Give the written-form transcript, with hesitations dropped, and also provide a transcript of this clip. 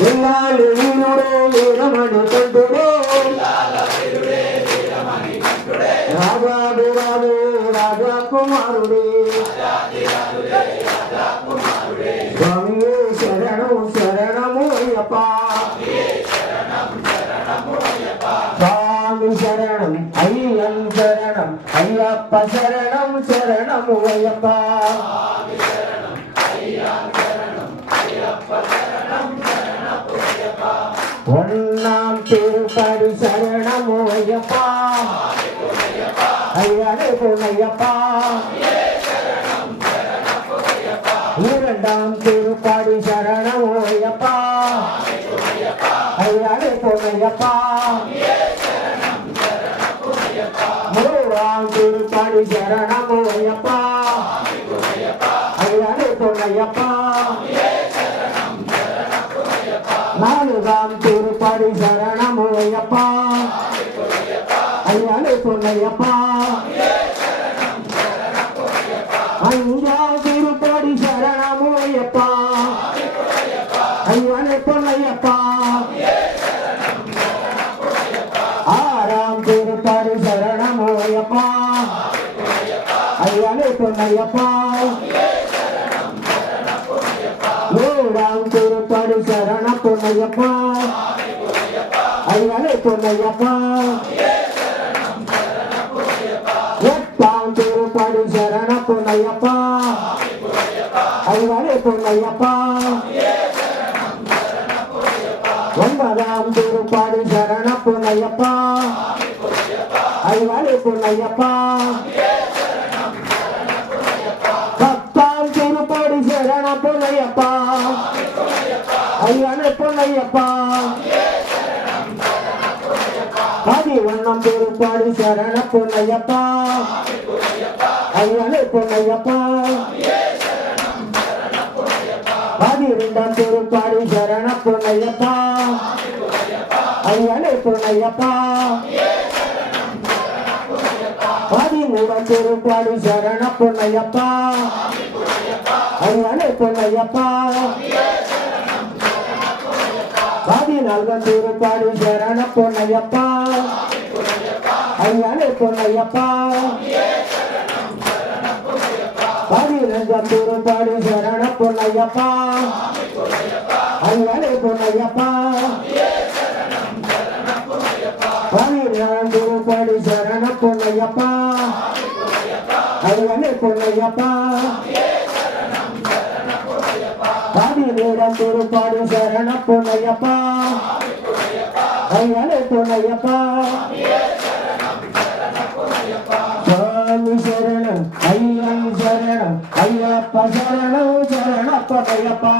ఇల్లాలి వీరుడే వీరమణి కంఠుడే రాజాది రాజు రాజా కుమారుడే స్వామియే శరణం శరణము అయ్యప్ప స్వామి శరణం అయ్యం శరణం అయ్యప్ప శరణం శరణము అయ్యప్ప ஒன்னாம் திருப்படி சரணமோ ஐயப்பா ஐயனே பொன்னையப்பா இரண்டாம் திருப்படி சரணமோ ஐயப்பா ஐயனே பொன்னையப்பா மூன்றாம் திருப்படி சரணமோ ஐயப்பா ஐயனே பொன்னையப்பா நான்காம் திருப்படி சரணமோ ஐயப்பா ஐயனே பொன்னையப்பா அஞ்சாம் திருப்படி சரணமோ ஐயப்பா ஐயனே பொன்னையப்பா ஆறாம் திருப்படி சரணமோ ஐயப்பா ஐயனே பொன்னையப்பா ஏழாம் திருப்படி சரண பொன்னையப்பா ஐயனே பொன்னையப்பா எட்டாம் திருப்படி சரண பொன்னையப்பா ஐயனே பொன்னையப்பா ஒன்பதாம் திருப்படி சரண பொன்னையப்பா ஐயனே பொன்னையப்பா பத்தாம் திருப்படி சரண பொன்னையப்பா ஐயனே பொன்னையப்பா பதினொன்னாம் திருப்படி சரண பொன்னையப்பா ஐயனே பொன்னையப்பா பதிரெண்டாம் திருப்படி சரண பொன்னையப்பா ஐயனே பொன்னையப்பா பதிமூணாம் திருப்படி சரண பொன்னையப்பா ஐயனே பொன்னையப்பா பதினான்காம் திருப்படி சரண பொன்னையப்பா ஐயனே பொன்னையப்பா பதினைந்தாம் திருப்படி சரண பொன்னையப்பா ஐயனே பொன்னையப்பா பதினேழாம் திருப்படி சரண பொன்னையப்பா ஐயனே பொன்னையப்பா பதினேழாம் திருப்படி சரண பொன்னையப்பா ஐயனே பொன்னையப்பா சுவாமி சரணம் ஐயன் சரணம் ஐயப்ப சரணம் சரண பொன்னையப்பா